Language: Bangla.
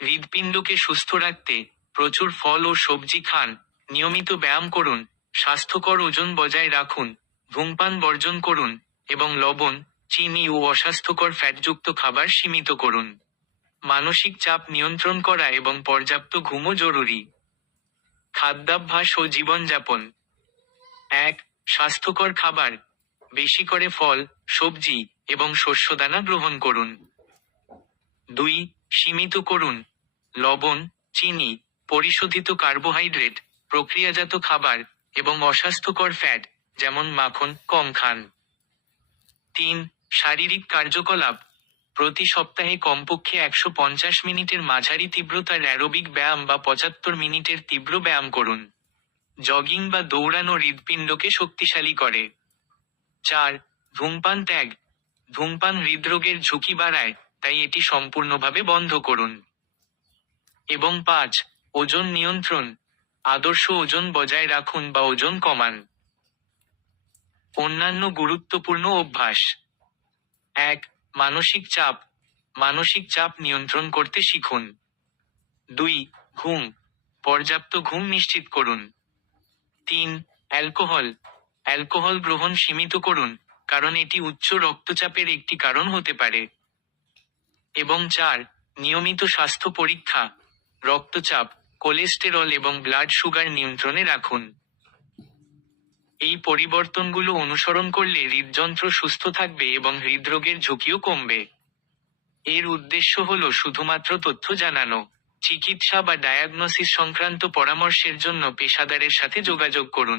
হৃদপিণ্ডকে সুস্থ রাখতে প্রচুর ফল ও সবজি খান, নিয়মিত ব্যায়াম করুন, স্বাস্থ্যকর ওজন বজায় রাখুন, ধূমপান বর্জন করুন এবং লবণ, চিনি ও অস্বাস্থ্যকর ফ্যাটযুক্ত খাবার সীমিত করুন। মানসিক চাপ নিয়ন্ত্রণ করা এবং পর্যাপ্ত ঘুমও জরুরি। খাদ্যাভ্যাস ও জীবনযাপন। এক, স্বাস্থ্যকর খাবার। বেশি করে ফল, সবজি এবং শস্যদানা গ্রহণ করুন। দুই, সীমিত করুন। লবণ, চিনি, পরিশোধিত কার্বোহাইড্রেট, প্রক্রিয়াজাত খাবার এবং অস্বাস্থ্যকর ফ্যাট, যেমন মাখন, কম খান। তিন, শারীরিক কার্যকলাপ। প্রতি সপ্তাহে কমপক্ষে একশো পঞ্চাশ মিনিটের মাঝারি তীব্রতার অ্যারোবিক ব্যায়াম বা পঁচাত্তর মিনিটের তীব্র ব্যায়াম করুন। জগিং বা দৌড়ানো হৃদপিণ্ডকে শক্তিশালী করে। চার, ধূমপান ত্যাগ। ধূমপান হৃদরোগের ঝুঁকি বাড়ায়, তাই এটি সম্পূর্ণভাবে বন্ধ করুন। এবং পাঁচ, ওজন নিয়ন্ত্রণ। আদর্শ ওজন বজায় রাখুন বা ওজন কমান। অন্যান্য গুরুত্বপূর্ণ অভ্যাস। এক, মানসিক চাপ। মানসিক চাপ নিয়ন্ত্রণ করতে শিখুন। দুই, ঘুম। পর্যাপ্ত ঘুম নিশ্চিত করুন। তিন, অ্যালকোহল। অ্যালকোহল গ্রহণ সীমিত করুন, কারণ এটি উচ্চ রক্তচাপের একটি কারণ হতে পারে। এবং চার, নিয়মিত স্বাস্থ্য পরীক্ষা। রক্তচাপ কোলেস্টেরল এবং ব্লাড সুগার নিয়ন্ত্রণে রাখুন। এই পরিবর্তনগুলো অনুসরণ করলে হৃদযন্ত্র সুস্থ থাকবে এবং হৃদরোগের ঝুঁকিও কমবে। এর উদ্দেশ্য হল শুধুমাত্র তথ্য জানানো, চিকিৎসা বা ডায়াগনোসিস সংক্রান্ত পরামর্শের জন্য পেশাদারের সাথে যোগাযোগ করুন।